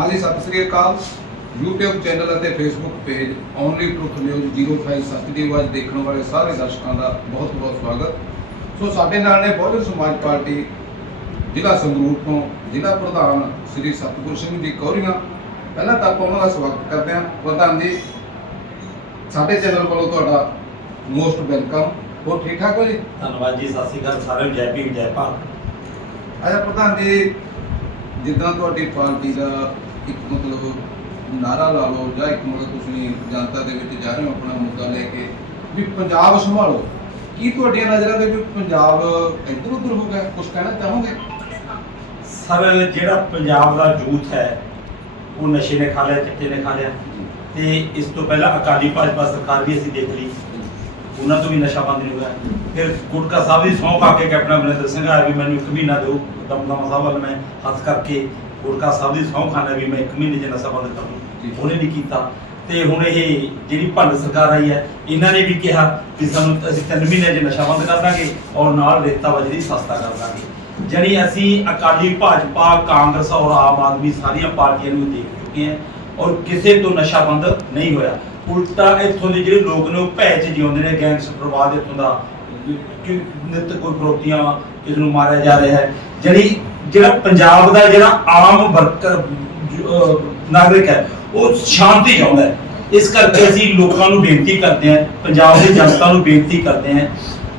ਹਾਂਜੀ ਸਤਿ ਸ੍ਰੀ ਅਕਾਲ। YouTube ਚੈਨਲ ਅਤੇ Facebook page Only Truth News 05 ਸੱਚ ਦੀ ਆਵਾਜ਼ ਦੇਖਣ ਵਾਲੇ ਸਾਰੇ ਦਰਸ਼ਕਾਂ ਦਾ ਬਹੁਤ ਬਹੁਤ ਸਵਾਗਤ। ਸੋ ਸਾਡੇ ਨਾਲ ਨੇ ਬਹੁਜਨ ਸਮਾਜ ਪਾਰਟੀ ਜ਼ਿਲ੍ਹਾ ਸੰਗਰੂਰ ਤੋਂ ਜ਼ਿਲ੍ਹਾ ਪ੍ਰਧਾਨ ਸ੍ਰੀ ਸਤਿਗੁਰ ਸਿੰਘ ਜੀ ਕੌਰੀਆਂ। ਪਹਿਲਾਂ ਤਾਂ ਆਪਾਂ ਉਹਨਾਂ ਦਾ ਸਵਾਗਤ ਕਰਦੇ ਹਾਂ। ਪ੍ਰਧਾਨ ਜੀ ਸਾਡੇ ਚੈਨਲ ਵੱਲੋਂ ਤੁਹਾਡਾ ਮੋਸਟ ਵੈਲਕਮ। ਹੋਰ ਠੀਕ ਠਾਕ ਹੋ ਜੀ? ਧੰਨਵਾਦ ਜੀ ਸਤਿ ਸ੍ਰੀ ਅਕਾਲ ਸਾਰਿਆਂ ਨੂੰ। ਜੈ ਭੀਮ ਜੈ ਭਾਰਤ। ਅੱਛਾ ਪ੍ਰਧਾਨ ਜੀ ਜਿੱਦਾਂ ਤੁਹਾਡੀ ਪਾਰਟੀ ਦਾ ਇੱਕ ਮਤਲਬ ਨਾਰਾ ਲਾ ਲਓ ਜਾਂ ਇੱਕ ਮਤਲਬ ਤੁਸੀਂ ਜਨਤਾ ਦੇ ਵਿੱਚ ਜਾ ਰਹੇ ਹੋ ਆਪਣਾ ਮੁੱਦਾ ਲੈ ਕੇ ਵੀ ਪੰਜਾਬ ਸੰਭਾਲੋ। ਕੀ ਤੁਹਾਡੀਆਂ ਨਜ਼ਰਾਂ ਦੇ ਵਿੱਚ ਪੰਜਾਬ ਇੱਧਰ ਉੱਧਰ ਹੋ ਗਿਆ? ਕੁਝ ਕਹਿਣਾ ਚਾਹੋਗੇ? ਸਰ ਜਿਹੜਾ ਪੰਜਾਬ ਦਾ ਯੂਥ ਹੈ ਉਹ ਨਸ਼ੇ ਨੇ ਖਾ ਲਿਆ ਚਿੱਟੇ ਨੇ ਖਾ ਲਿਆ। ਤੇ ਇਸ ਤੋਂ ਪਹਿਲਾਂ ਅਕਾਲੀ ਭਾਜਪਾ ਸਰਕਾਰ ਵੀ ਅਸੀਂ ਦੇਖ ਲਈ। ਉਹਨਾਂ ਤੋਂ ਵੀ ਨਸ਼ਾ ਬੰਦ ਨਹੀਂ ਹੋਇਆ। ਫਿਰ ਗੁਟਕਾ ਸਾਹਿਬ ਦੀ ਸਹੁੰ ਪਾ ਕੇ ਕੈਪਟਨ ਅਮਰਿੰਦਰ ਸਿੰਘ ਆਇਆ ਵੀ ਮੈਨੂੰ ਇੱਕ ਮਹੀਨਾ ਦਿਓ। ਦਮਦਮਾ ਸਾਹਿਬ ਵੱਲ ਮੈਂ ਹੱਥ ਕਰਕੇ ਗੁਟਕਾ ਸਾਹਿਬ ਦੀ ਸਹੁੰ ਖਾਣਾ ਵੀ ਮੈਂ ਇੱਕ ਮਹੀਨੇ 'ਚ ਨਸ਼ਾ ਬੰਦ ਕਰ। ਦੂੰ ਉਹਨੇ ਨਹੀਂ ਕੀਤਾ। ਤੇ ਹੁਣ ਇਹ ਜਿਹੜੀ ਭੰਡ ਸਰਕਾਰ ਆਈ ਹੈ ਇਹਨਾਂ ਨੇ ਵੀ ਕਿਹਾ ਵੀ ਸਾਨੂੰ ਅਸੀਂ ਤਿੰਨ ਮਹੀਨਿਆਂ 'ਚ ਨਸ਼ਾ ਬੰਦ ਕਰ ਦਾਂਗੇ ਔਰ ਨਾਲ ਰੇਤਾ ਬਜਰੀ ਸਸਤਾ ਕਰ ਦਾਂਗੇ। ਜਾਣੀ ਅਸੀਂ ਅਕਾਲੀ ਭਾਜਪਾ ਕਾਂਗਰਸ ਔਰ ਆਮ ਆਦਮੀ ਸਾਰੀਆਂ ਪਾਰਟੀਆਂ ਨੂੰ ਦੇਖ ਚੁੱਕੇ ਹਾਂ ਔਰ ਕਿਸੇ ਤੋਂ ਨਸ਼ਾ ਬੰਦ ਨਹੀਂ ਹੋਇਆ। ਉਲਟਾ ਇੱਥੋਂ ਦੇ ਜਿਹੜੇ ਲੋਕ ਨੇ ਉਹ ਭੈ ਚ ਜਿਉਂਦੇ ਨੇ ਗੈਂਗਸਟਰਵਾਦ ਇੱਥੋਂ ਦਾ ਕਿ ਨਿਤ ਕੋਈ ਫਰੋਤੀਆਂ ਕਿਸ ਨੂੰ ਮਾਰਿਆ ਜਾ ਰਿਹਾ ਹੈ। ਜਿਹੜੀ ਜਿਹੜਾ ਪੰਜਾਬ ਦਾ ਜਿਹੜਾ ਆਮ ਵਰਕਰ ਨਾਗਰਿਕ ਹੈ ਉਹ ਸ਼ਾਂਤੀ ਚਾਹੁੰਦਾ ਹੈ। ਇਸ ਕਰਕੇ ਅਸੀਂ ਲੋਕਾਂ ਨੂੰ ਬੇਨਤੀ ਕਰਦੇ ਹਾਂ ਪੰਜਾਬ ਦੀ ਜਨਤਾ ਨੂੰ ਬੇਨਤੀ ਕਰਦੇ ਹਾਂ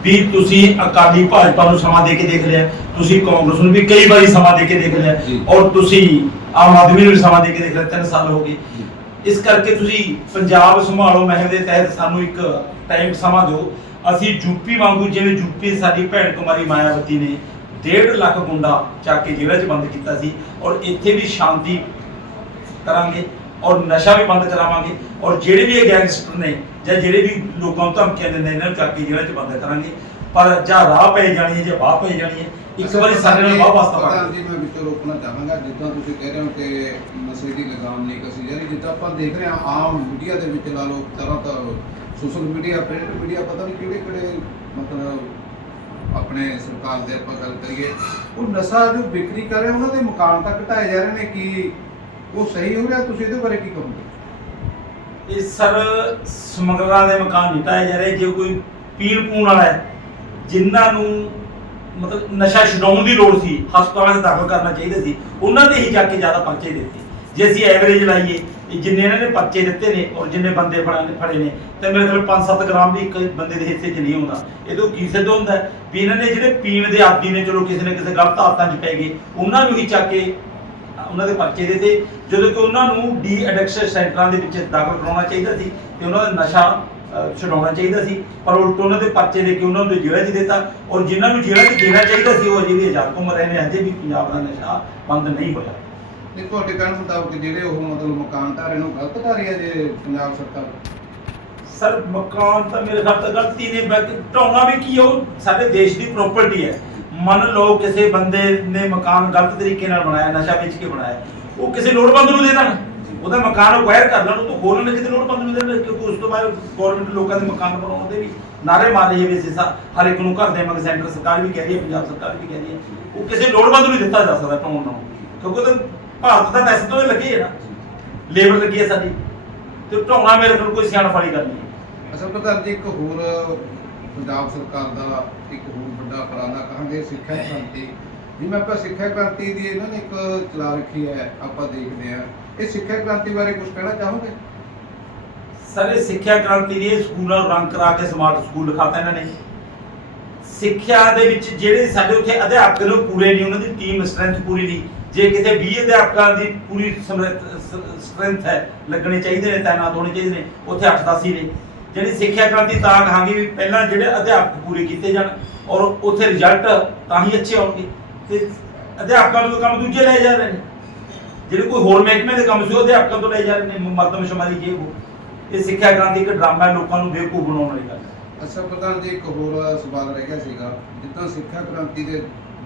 ਵੀ ਤੁਸੀਂ ਅਕਾਲੀ ਭਾਜਪਾ ਨੂੰ ਸਮਾਂ ਦੇ ਕੇ ਦੇਖ ਲਿਆ ਤੁਸੀਂ ਕਾਂਗਰਸ ਨੂੰ ਵੀ ਕਈ ਵਾਰੀ ਸਮਾਂ ਦੇ ਕੇ ਦੇਖ ਲਿਆ। ਔਰ ਤੁਸੀਂ ਆਮ ਆਦਮੀ ਨੂੰ ਵੀ ਸਮਾਂ ਦੇ ਕੇ ਦੇਖ ਲਿਆ ਤਿੰਨ ਸਾਲ ਹੋ ਗਏ। ਇਸ ਕਰਕੇ ਤੁਸੀਂ ਪੰਜਾਬ ਸੰਭਾਲੋ ਮਹਿਮ ਦੇ ਤਹਿਤ ਸਾਨੂੰ ਇੱਕ ਟਾਈਮ ਸਮਾਂ ਦਿਓ। ਅਸੀਂ ਯੂਪੀ ਵਾਂਗੂ ਜਿਵੇਂ ਯੂਪੀ ਸਾਡੀ ਭੈਣ ਕੁਮਾਰੀ ਮਾਇਆਵਤੀ ਨੇ 1.5 ਲੱਖ ਗੁੰਡਾ ਚੱਕ ਕੇ ਜੇਲ੍ਹ 'ਚ ਬੰਦ ਕੀਤਾ ਸੀ ਔਰ ਇੱਥੇ ਵੀ ਸ਼ਾਂਤੀ ਕਰਾਂਗੇ ਔਰ ਨਸ਼ਾ ਵੀ ਬੰਦ ਕਰਾਵਾਂਗੇ ਔਰ ਜਿਹੜੇ ਵੀ ਇਹ ਗੈਂਗਸਟਰ ਨੇ ਜਾਂ ਜਿਹੜੇ ਵੀ ਲੋਕਾਂ ਨੂੰ ਧਮਕੀਆਂ ਦਿੰਦੇ ਨੇ ਇਹਨਾਂ ਨੂੰ ਚੱਕ ਕੇ ਜੇਲ੍ਹ 'ਚ ਬੰਦ ਕਰਾਂਗੇ। ਪਰ ਜਾਂ ਰਾਹ ਪੈ ਜਾਣੀ ਹੈ ਜਾਂ ਬਾਹ ਪੈ ਜਾਣੀ ਹੈ ਇੱਕ ਵਾਰੀ ਸਾਡੇ ਨਾਲ ਬਾਹ ਵਾਸਤਾ ਪਾ ਜੀ ਮੈਂ ਵਿੱਚੋਂ ਰੋਕਣਾ ਚਾਹਾਂਗਾ ਜਿੱਦਾਂ ਤੁਸੀਂ ਕਹਿ ਰਹੇ ਹੋ ਕਿ ਨਸ਼ੇ ਦੀ ਲਗਾਮ ਨਹੀਂ ਕਸੀ ਜਾ ਰਹੀ ਜਿੱਦਾਂ ਆਪਾਂ ਦੇਖ ਰਹੇ ਹਾਂ ਆਮ ਮੀਡੀਆ ਦੇ ਵਿੱਚ ਲਾ ਲਓ ਤਰ੍ਹਾਂ ਤਰ੍ਹਾਂ ਸੋਸ਼ਲ ਮੀਡੀਆ ਪ੍ਰਿੰਟ ਮੀਡੀਆ ਪਤਾ ਨਹੀਂ ਕਿਹੜੇ ਕਿਹੜੇ ਮਤਲਬ ਆਪਣੇ ਸਰਕਾਰ ਦੇ ਆਪਾਂ ਗੱਲ ਕਰੀਏ, ਉਹ ਨਸ਼ਾ ਜੋ ਵਿਕਰੀ ਕਰ ਰਹੇ ਉਹਨਾਂ ਦੇ ਮਕਾਨ ਤੱਕ ਢਾਏ ਜਾ ਰਹੇ ਨੇ ਕਿ ਉਹ ਸਹੀ ਹੋ ਰਿਹਾ? ਤੁਸੀਂ ਇਹਦੇ ਬਾਰੇ ਕੀ ਕਹੋਗੇ? ਇਹ ਸਰ, ਸਮਗਲਰਾਂ ਦੇ ਮਕਾਨ ਨਹੀਂ ਜਾ ਰਹੇ, ਜੇ ਕੋਈ ਪੀਣ ਪੂਣ ਵਾਲਾ ਹੈ, ਜਿਨ੍ਹਾਂ ਨੂੰ ਮਤਲਬ ਨਸ਼ਾ ਛਡਾਉਣ ਦੀ ਲੋੜ ਸੀ, ਹਸਪਤਾਲਾਂ 'ਚ ਦਾਖਲ ਕਰਨਾ ਚਾਹੀਦਾ ਸੀ, ਉਹਨਾਂ ਦੇ ਹੀ ਜਾ ਕੇ ਜ਼ਿਆਦਾ ਪਰਚੇ ਦਿੱਤੇ। ਜੇ ਅਸੀਂ ਐਵਰੇਜ ਲਾਈਏ ਜਿੰਨੇ ਇਹਨਾਂ ਨੇ ਪਰਚੇ ਦਿੱਤੇ ਨੇ ਔਰ ਜਿੰਨੇ ਬੰਦੇ ਫੜੇ ਨੇ ਤੇ ਮੇਰੇ ਕੋਲ 5-7 ਗ੍ਰਾਮ ਵੀ ਇੱਕ ਬੰਦੇ ਦੇ ਹਿੱਸੇ 'ਚ ਨਹੀਂ ਹੁੰਦਾ। ਇਹ ਤੋਂ ਕੀ ਸਿੱਧ ਹੁੰਦਾ ਵੀ ਇਹਨਾਂ ਨੇ ਜਿਹੜੇ ਪੀਣ ਦੇ ਆਦੀ ਨੇ ਚਲੋ ਕਿਸੇ ਨੇ ਕਿਸੇ ਗਲਤ ਆਦਤਾਂ 'ਚ ਪੈ ਗਏ ਉਹਨਾਂ ਨੂੰ ਹੀ ਚੱਕ ਕੇ ਉਹਨਾਂ ਦੇ ਪਰਚੇ ਦੇ ਤੇ ਜਦੋਂ ਕਿ ਉਹਨਾਂ ਨੂੰ ਡੀ ਐਡਿਕਸ਼ਨ ਸੈਂਟਰਾਂ ਦੇ ਵਿੱਚ ਦਾਖਲ ਕਰਾਉਣਾ ਚਾਹੀਦਾ ਸੀ ਤੇ ਉਹਨਾਂ ਦਾ ਨਸ਼ਾ ਅਹ, ਛਡਾਉਣਾ ਚਾਹੀਦਾ ਸੀ। ਪਰ ਉਲਟ ਉਹਨਾਂ ਦੇ ਪਰਚੇ ਦੇ ਕੇ ਉਹਨਾਂ ਨੂੰ ਜੇਲ੍ਹ 'ਚ ਦਿੱਤਾ ਔਰ ਜਿਨ੍ਹਾਂ ਨੂੰ ਜੇਲ੍ਹਾਂ 'ਚ ਦੇਣਾ ਚਾਹੀਦਾ ਸੀ ਉਹ ਅਜੇ ਵੀ ਆਜ਼ਾਦ ਘੁੰਮ ਰਹੇ ਨੇ ਅਜੇ ਵੀ ਪੰਜਾਬ ਦਾ ਨਸ਼ਾ ਬੰਦ ਨਹੀਂ ਹੋਇਆ। ਨਹੀਂ ਤੁਹਾਡੇ ਕਹਿਣ ਮੁਤਾਬਕ ਜਿਹੜੇ ਉਹ ਮਤਲਬ ਮਕਾਨ ਢਾਰੇ ਨੂੰ ਗਲਤ ਢਾ ਰਹੀ ਜੇ ਪੰਜਾਬ ਸਰਕਾਰ? ਸਰ ਮਕਾਨ ਤਾਂ ਮੇਰੇ ਖਿਆਲ ਤੋਂ ਗਲਤੀ ਨੇ ਬਾਕੀ ਢਾਉਣਾ ਵੀ ਕੀ ਆ, ਉਹ ਸਾਡੇ ਦੇਸ਼ ਦੀ ਪ੍ਰਾਪਰਟੀ ਹੈ। ਮੰਨ ਲਓ ਕਿਸੇ ਬੰਦੇ ਨੇ ਮਕਾਨ ਗਲਤ ਤਰੀਕੇ ਨਾਲ ਬਣਾਇਆ ਨਸ਼ਾ ਵੇਚ ਕੇ ਬਣਾਇਆ ਉਹ ਕਿਸੇ ਲੋੜਵੰਦ ਨੂੰ ਦੇ ਦੇਣ। ਉਹਦਾ ਮਕਾਨ ਅਕਵਾਇਰ ਕਰ ਲੈਣ ਉਹ ਤੋਂ ਹੋਰ ਨਾ ਕਿਤੇ ਲੋੜਵੰਦ ਨੂੰ ਦੇ ਦੇਣ ਕਿਉਂਕਿ ਉਸ ਤੋਂ ਬਾਅਦ ਗਵਰਨਮੈਂਟ ਲੋਕਾਂ ਦੇ ਮਕਾਨ ਬਣਾਉਣ ਦੇ ਵੀ ਨਾਰੇ ਮਾਰ ਰਹੀ ਹੈ ਵੀ ਅਸੀਂ ਹਰ ਇੱਕ ਨੂੰ ਘਰ ਦੇਵਾਂਗੇ ਸੈਂਟਰ ਸਰਕਾਰ ਵੀ ਕਹਿ ਰਹੀ ਹੈ ਪੰਜਾਬ ਸਰਕਾਰ ਵੀ ਕਹਿ ਰਹੀ ਹੈ। ਉਹ ਕਿਸੇ ਲੋੜਵੰਦ ਨੂੰ ਨਹੀਂ ਦਿੱਤਾ ਜਾ ਸਕਦਾ ਢਾਉਣ ਨੂੰ ਕਿਉਂਕਿ ਉਹ ਤਾਂ ਭਾਰਤ ਦਾ ਪੈਸੇ ਤੋਂ ਲੱਗੇ ਹੈ ਨਾ। ਲੇਬਰ ਲੱਗੀ ਹੈ ਸਾਡੀ। ਤੇ ਢਾਉਣਾ ਮੇਰੇ ਕੋਲ ਕੋਈ ਸਿਆਣਪ ਵਾਲੀ ਗੱਲ ਨਹੀਂ ਅਸਲ ਪ੍ਰਧਾਨ ਜੀ ਇੱਕ ਹੋਰ ਪੰਜਾਬ ਸਰਕਾਰ ਦਾ ਇੱਕ ਹੋਰ ਵੱਡਾ ਉਪਰਾਲਾ ਕਹਾਂਗੇ ਸਿੱਖਿਆ ਕ੍ਰਾਂਤੀ। ਜਿਵੇਂ ਆਪਾਂ ਸਿੱਖਿਆ ਕ੍ਰਾਂਤੀ ਦੀ ਇਹਨਾਂ ਨੇ ਇੱਕ ਚਲਾ ਰੱਖੀ ਹੈ ਆਪਾਂ ਦੇਖਦੇ ਹਾਂ। ਇਹ ਸਿੱਖਿਆ ਕ੍ਰਾਂਤੀ ਬਾਰੇ ਕੁਝ ਕਹਿਣਾ ਚਾਹੋਗੇ? ਸਾਰੇ ਸਿੱਖਿਆ ਕ੍ਰਾਂਤੀ ਇਹ ਸਕੂਲਾਂ ਨੂੰ ਰੰਗ ਕਰਾ ਕੇ ਸਮਾਰਟ ਸਕੂਲ ਲਿਖਾਤਾ ਇਹਨਾਂ ਨੇ। ਸਿੱਖਿਆ ਦੇ ਵਿੱਚ ਜਿਹੜੇ ਸਾਡੇ ਉੱਥੇ ਅਧਿਆਪਕ ਨੇ ਪੂਰੇ ਨਹੀਂ ਉਹਨਾਂ ਦੀ ਟੀਮ ਸਟਰੈਂਥ ਪੂਰੀ ਨਹੀਂ। ਜੇ ਕਿਤੇ 20 ਅਧਿਆਪਕਾਂ ਦੀ ਪੂਰੀ ਸਟਰੈਂਥ ਹੈ, ਲੱਗਣੇ ਚਾਹੀਦੇ ਨੇ, ਤਾਇਨਾਤ ਹੋਣੇ ਚਾਹੀਦੇ ਨੇ, ਉੱਥੇ 8-10 ਹੀ ਨੇ। ਜਿਹੜੀ ਸਿੱਖਿਆ ਕ੍ਰਾਂਤੀ ਤਾਂ ਕਹਾਂਗੇ ਵੀ ਪਹਿਲਾਂ ਜਿਹੜੇ ਅਧਿਆਪਕ ਪੂਰੇ ਕੀਤੇ ਜਾਣ ਔਰ ਉੱਥੇ ਰਿਜ਼ਲਟ ਤਾਂ ਹੀ ਅੱਛੇ ਆਉਣਗੇ। ਤੇ ਅਧਿਆਪਕਾਂ ਨੂੰ ਕੰਮ ਦੂਜੇ ਲੈ ਜਾ ਰਹੇ ਨੇ। ਜਿਹੜੇ ਕੋਈ ਹੋਰ ਮਹਿਕਮੇ ਦੇ ਕੰਮ ਸੀ, ਉਹ ਅਧਿਆਪਕਾਂ ਤੋਂ ਲੈ ਜਾ ਰਹੇ ਨੇ ਮਰਦਮ ਸ਼ਮਾਰੀ ਜੇ ਉਹ। ਇਹ ਸਿੱਖਿਆ ਕ੍ਰਾਂਤੀ ਇੱਕ ਡਰਾਮਾ ਹੈ, ਲੋਕਾਂ ਨੂੰ ਬੇਵਕੂਫ ਬਣਾਉਣ ਵਾਲੀ ਗੱਲ ਅਸਲ ਪ੍ਰਧਾਨ ਜੀ, ਇੱਕ ਹੋਰ ਸਵਾਲ ਰਹਿ ਗਿਆ ਸੀਗਾ। ਜਿੱਦਾਂ ਸਿੱਖਿਆ ਕ੍ਰਾਂਤੀ ਦੇ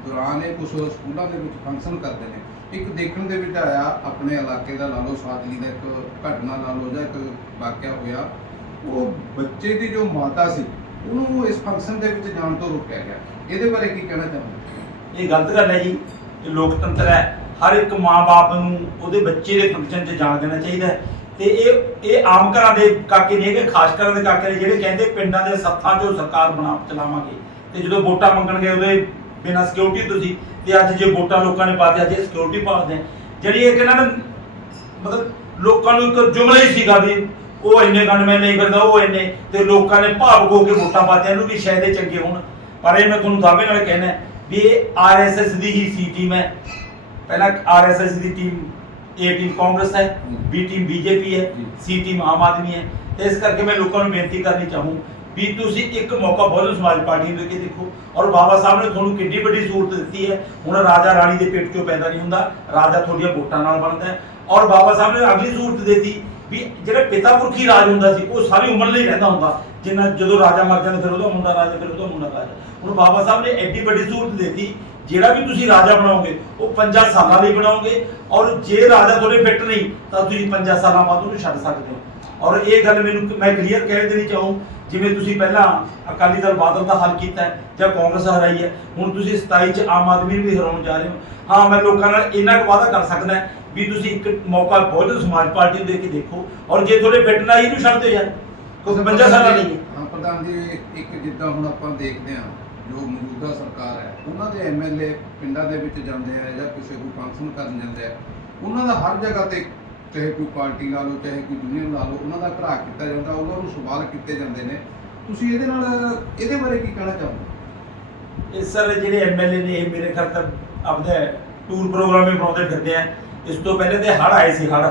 ਦੌਰਾਨ ਇਹ ਕੁਝ ਸਕੂਲਾਂ ਦੇ ਵਿੱਚ ਫੰਕਸ਼ਨ ਕਰਦੇ ਨੇ। ਇੱਕ ਦੇਖਣ ਦੇ ਵਿੱਚ ਆਇਆ, ਆਪਣੇ ਇਲਾਕੇ ਦਾ ਲਾ ਲਓ ਸਾਦਲੀ ਦਾ ਇੱਕ ਘਟਨਾ ਲਾ ਲਓ ਜਾਂ ਇੱਕ ਵਾਕਿਆ ਹੋਇਆ, ਉਹ ਬੱਚੇ ਦੀ ਜੋ ਮਾਤਾ ਸੀ, ਉਹਨੂੰ ਇਸ ਫੰਕਸ਼ਨ ਦੇ ਵਿੱਚ ਜਾਣ ਤੋਂ ਰੋਕਿਆ ਗਿਆ। ਇਹਦੇ ਬਾਰੇ ਕੀ ਕਹਿਣਾ ਚਾਹੁੰਦੇ ਇਹ ਗਲਤ ਗੱਲ ਹੈ ਜੀ, ਇਹ ਲੋਕਤੰਤਰ ਹੈ। ਹਰ ਇੱਕ ਮਾਂ-ਬਾਪ ਨੂੰ ਉਹਦੇ ਬੱਚੇ ਦੇ ਫੰਕਸ਼ਨ 'ਚ ਜਾਣ ਦੇਣਾ ਚਾਹੀਦਾ ਹੈ। ਤੇ ਇਹ ਇਹ ਆਮ ਘਰਾਂ ਦੇ ਕਾਕੇ ਨਹੀਂ ਹੈਗੇ ਖਾਸ ਘਰਾਂ ਦੇ ਕਾਕੇ ਨੇ ਜਿਹੜੇ ਕਹਿੰਦੇ ਪਿੰਡਾਂ ਦੇ ਸੱਥਾਂ 'ਚੋਂ ਸਰਕਾਰ ਬਣਾ, ਚਲਾਵਾਂਗੇ। ਤੇ ਜਦੋਂ ਵੋਟਾਂ ਮੰਗਣਗੇ, ਉਹਦੇ ਬਿਨਾਂ ਸਿਕਿਉਰਿਟੀ ਤੁਸੀਂ ਤੇ ਅੱਜ ਜੇ ਵੋਟਾਂ ਲੋਕਾਂ ਨੇ ਪਾਤੇ ਅੱਜ ਇਹ ਸਿਕਿਉਰਿਟੀ ਪਾਉਂਦੇ ਜਿਹੜੀ ਇੱਕ ਇਹਨਾਂ ਨੇ ਮਤਲਬ ਲੋਕਾਂ ਨੂੰ ਇੱਕ ਜੁਮਲਾ ਹੀ ਸੀਗਾ ਵੀ ਉਹ ਇੰਨੇ ਗਨਮੈਨ ਨਹੀਂ ਕਰਦਾ ਉਹ ਇੰਨੇ ਤੇ ਲੋਕਾਂ ਨੇ ਭਾਵੁਕ ਹੋ ਕੇ ਵੋਟਾਂ ਪਾਤੀਆਂ ਇਹਨੂੰ ਵੀ ਸ਼ਾਇਦ ਇਹ ਚੰਗੇ ਹੋਣ। ਪਰ ਇਹ ਮੈਂ ਤੁਹਾਨੂੰ ਦਾਅਵੇ ਨਾਲ ਕਹਿਣਾ ਵੀ ਇਹ ਆਰਐਸਐਸ ਦੀ ਹੀ ਸੀ ਟੀਮ ਹੈ। ਪਹਿਲਾਂ ਆਰਐਸਐਸ ਦੀ ਟੀਮ ਏ ਟੀਮ ਕਾਂਗਰਸ ਹੈ ਬੀ ਟੀਮ ਬੀਜੇਪੀ ਹੈ। ਸੀ ਟੀਮ ਆਮ ਆਦਮੀ ਹੈ। ਤੇ ਇਸ ਕਰਕੇ ਮੈਂ ਲੋਕਾਂ ਨੂੰ ਬੇਨਤੀ ਕਰਨੀ ਚਾਹੂੰ ਵੀ ਤੁਸੀਂ ਇੱਕ ਮੌਕਾ ਬਹੁਜਨ ਸਮਾਜ ਪਾਰਟੀ ਨੂੰ ਦੇ ਕੇ ਦੇਖੋ। ਔਰ ਬਾਬਾ ਸਾਹਿਬ ਨੇ ਤੁਹਾਨੂੰ ਕਿੰਨੀ ਵੱਡੀ ਸਹੂਲਤ ਦਿੱਤੀ ਹੈ। ਹੁਣ ਰਾਜਾ ਰਾਣੀ ਦੇ ਪੇਟ ਚੋਂ ਪੈਦਾ ਨਹੀਂ ਹੁੰਦਾ। ਰਾਜਾ ਤੁਹਾਡੀਆਂ ਵੋਟਾਂ ਨਾਲ ਬਣਦਾ ਹੈ। ਔਰ ਬਾਬਾ ਸਾਹਿਬ ਨੇ ਅਗਲੀ ਸਹੂਲਤ ਦਿੱਤੀ ਵੀ ਜਿਹੜਾ ਪਿਤਾ ਪੁਰਖੀ ਰਾਜ ਹੁੰਦਾ ਸੀ, ਉਹ ਸਾਰੀ ਉਮਰ ਲਈ ਰਹਿੰਦਾ ਹੁੰਦਾ। ਜਿੰਨਾ ਜਦੋਂ ਰਾਜਾ ਮਰ ਜਾਂਦਾ, ਫਿਰ ਉਹਦਾ ਮੁੰਡਾ ਰਾਜਾ, ਫਿਰ ਉਹਦਾ ਮੁੰਡਾ ਰਾਜਾ। ਹੁਣ ਬਾਬਾ ਸਾਹਿਬ ਨੇ ਐਡੀ ਵੱਡੀ ਸਹੂਲਤ ਦਿੱਤੀ, ਜਿਹੜਾ ਵੀ ਤੁਸੀਂ ਰਾਜਾ ਬਣਾਓਗੇ, ਉਹ 5 ਸਾਲਾਂ ਲਈ ਬਣਾਓਗੇ। ਔਰ ਜੇ ਰਾਜਾ ਤੁਹਾਡੇ ਫਿੱਟ ਨਹੀਂ, ਤਾਂ ਤੁਸੀਂ 5 ਸਾਲਾਂ ਬਾਅਦ ਉਹਨੂੰ ਛੱਡ ਸਕਦੇ ਹੋ। ਔਰ ਇਹ ਗੱਲ ਮੈਨੂੰ ਮੈਂ ਕਲੀਅਰ ਕਹਿ ਦੇਣੀ ਚਾਹੂੰ ਜਿਵੇਂ ਤੁਸੀਂ ਪਹਿਲਾਂ ਅਕਾਲੀ ਦਲ ਬਾਦਲ ਦਾ ਹੱਲ ਕੀਤਾ ਜਾਂ ਕਾਂਗਰਸ ਹਰਾਈ ਹੈ ਹੁਣ ਤੁਸੀਂ 27 ਚ ਆਮ ਆਦਮੀ ਨੂੰ ਵੀ ਹਰਾਉਣ ਜਾ ਰਹੇ ਹੋ। ਹਾਂ ਮੈਂ ਲੋਕਾਂ ਨਾਲ ਇੰਨਾ ਕੁ ਵਾਅਦਾ ਕਰ ਸਕਦਾ ਵੀ ਤੁਸੀਂ ਇੱਕ ਮੌਕਾ ਬਹੁਜਨ ਸਮਾਜ ਪਾਰਟੀ ਨੂੰ ਦੇ ਕੇ ਦੇਖੋ ਔਰ ਜੇ ਤੁਹਾਡੇ ਫਿੱਟ ਨਾ ਇਹਨੂੰ ਛੱਡ ਦਿਓ ਯਾਰ ਕੋਈ 50 ਸਾਲਾਂ ਨਹੀਂ ਹਾਂ ਪ੍ਰਧਾਨ ਜੀ ਇੱਕ ਜਿੱਦਾਂ ਹੁਣ ਆਪਾਂ ਦੇਖਦੇ ਹਾਂ ਜੋ ਮੌਜੂਦਾ ਸਰਕਾਰ ਹੈ ਉਹਨਾਂ ਦੇ ਐਮਐਲਏ ਪਿੰਡਾਂ ਦੇ ਵਿੱਚ ਜਾਂਦੇ ਆ ਜਾਂ ਕਿਸੇ ਕੋਈ ਫੰਕਸ਼ਨ ਕਰਨ ਜਾਂਦੇ ਆ ਉਹਨਾਂ ਦਾ ਹਰ ਜਗ੍ਹਾ ਤੇ ਚਾਹੇ ਕੋਈ ਪਾਰਟੀ ਲਾ ਲਓ ਚਾਹੇ ਕੋਈ ਯੂਨੀਅਨ ਲਾ ਲਓ ਉਹਨਾਂ ਦਾ ਘਰਾ ਕੀਤਾ ਜਾਂਦਾ ਉਹਨਾਂ ਨੂੰ ਸਵਾਲ ਕੀਤੇ ਜਾਂਦੇ ਨੇ। ਤੁਸੀਂ ਇਹਦੇ ਨਾਲ ਇਹਦੇ ਬਾਰੇ ਕੀ ਕਹਿਣਾ ਚਾਹੋਗੇ? ਇਹ ਸਰ ਜਿਹੜੇ ਐਮਐਲਏ ਨੇ ਇਹ ਮੇਰੇ ਖਿਆਲ ਤੱਕ ਆਪਦੇ ਟੂਰ ਪ੍ਰੋਗਰਾਮ ਹੀ ਬਣਾਉਂਦੇ ਫਿਰਦੇ ਆ। ਇਸ ਤੋਂ ਪਹਿਲੇ ਤੇ ਹੜ ਆਏ ਸੀ ਹੜ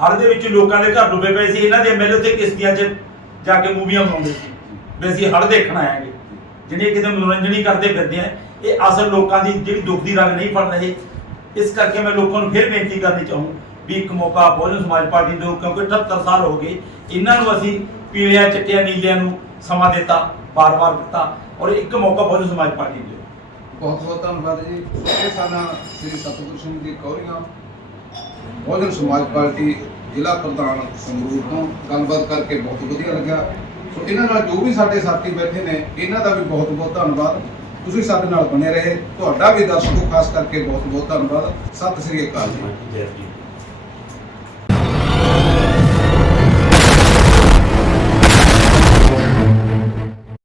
ਹੜ ਦੇ ਵਿੱਚ ਲੋਕਾਂ ਦੇ ਘਰ ਡੁੱਬੇ ਪਏ ਸੀ ਇਹਨਾਂ ਦੇ ਐਮਐਲਏ ਉੱਥੇ ਕਿਸ਼ਤੀਆਂ 'ਚ ਜਾ ਕੇ ਮੂਵੀਆਂ ਬਣਾਉਂਦੇ ਸੀ। ਵੀ ਅਸੀਂ ਹੜ ਦੇਖਣ ਆਏਗੇ ਜਿਹੜੇ ਕਿਤੇ ਮਨੋਰੰਜਨ ਹੀ ਕਰਦੇ ਫਿਰਦੇ ਆ ਇਹ ਅਸਲ ਲੋਕਾਂ ਦੀ ਜਿਹੜੀ ਦੁੱਖ ਦੀ ਰੰਗ ਨਹੀਂ ਫੜ ਰਹੇ। ਇਸ ਕਰਕੇ ਮੈਂ ਲੋਕਾਂ ਨੂੰ ਫਿਰ ਬੇਨਤੀ ਕਰਨੀ ਚਾਹੂੰ ਵੀ ਇੱਕ ਮੌਕਾ ਬਹੁਜਨ ਸਮਾਜ ਪਾਰਟੀ ਨੂੰ ਦਿਓ ਕਿਉਂਕਿ 78 ਸਾਲ ਹੋ ਗਏ ਇਹਨਾਂ ਨੂੰ ਅਸੀਂ ਪੀਲਿਆਂ ਚਿੱਟਿਆਂ ਨੀਲਿਆਂ ਨੂੰ ਸਮਾਂ ਦਿੱਤਾ ਬਾਰ-ਬਾਰ ਦਿੱਤਾ ਔਰ ਇੱਕ ਮੌਕਾ ਬਹੁਜਨ ਸਮਾਜ ਪਾਰਟੀ ਨੂੰ ਦਿਓ ਬਹੁਤ ਬਹੁਤ ਧੰਨਵਾਦ ਜੀ। ਇਹ ਸਾਡਾ ਸ੍ਰੀ ਸਤਿਗੁਰੂ ਸਿੰਘ ਜੀ ਕੌਰੀਆਂ ਬਹੁਜਨ ਸਮਾਜ ਪਾਰਟੀ ਜ਼ਿਲ੍ਹਾ ਪ੍ਰਧਾਨ ਸੰਗਰੂਰ ਤੋਂ ਗੱਲਬਾਤ ਕਰਕੇ ਬਹੁਤ ਵਧੀਆ ਲੱਗਿਆ। ਸੋ ਇਹਨਾਂ ਨਾਲ ਜੋ ਵੀ ਸਾਡੇ ਸਾਥੀ ਬੈਠੇ ਨੇ ਇਹਨਾਂ ਦਾ ਵੀ ਬਹੁਤ ਬਹੁਤ ਧੰਨਵਾਦ। ਤੁਸੀਂ ਸਾਡੇ ਨਾਲ ਬਣੇ ਰਹੇ। ਤੁਹਾਡਾ ਵੀ ਦਰਸ਼ਕੋ ਖਾਸ ਕਰਕੇ ਬਹੁਤ ਬਹੁਤ ਧੰਨਵਾਦ। ਸਤਿ ਸ੍ਰੀ ਅਕਾਲ ਜੀ। ਜੈ ਜੀ।